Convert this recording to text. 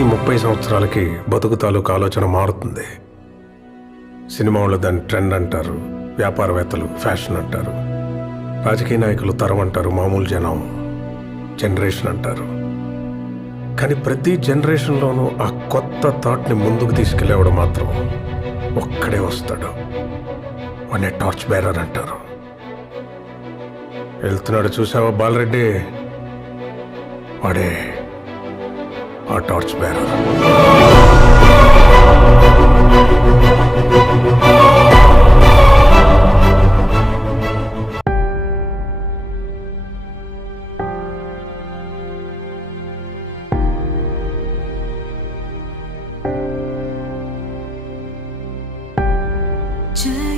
ఈ 30 సంవత్సరాలకి బతుకు తాలూకు ఆలోచన మారుతుంది. సినిమా వాళ్ళు దాన్ని ట్రెండ్ అంటారు, వ్యాపారవేత్తలు ఫ్యాషన్ అంటారు, రాజకీయ నాయకులు తరం అంటారు, మామూలు జనం జనరేషన్ అంటారు. కానీ ప్రతి జనరేషన్లోనూ ఆ కొత్త థాట్ని ముందుకు తీసుకెళ్ళేవాడు మాత్రం ఒక్కడే వస్తాడు. వాడిని టార్చ్ బేరర్ అంటారు. వెళ్తున్నాడు చూసావా బాలరెడ్డి, వాడే ఆ టార్చ్ బేరర్.这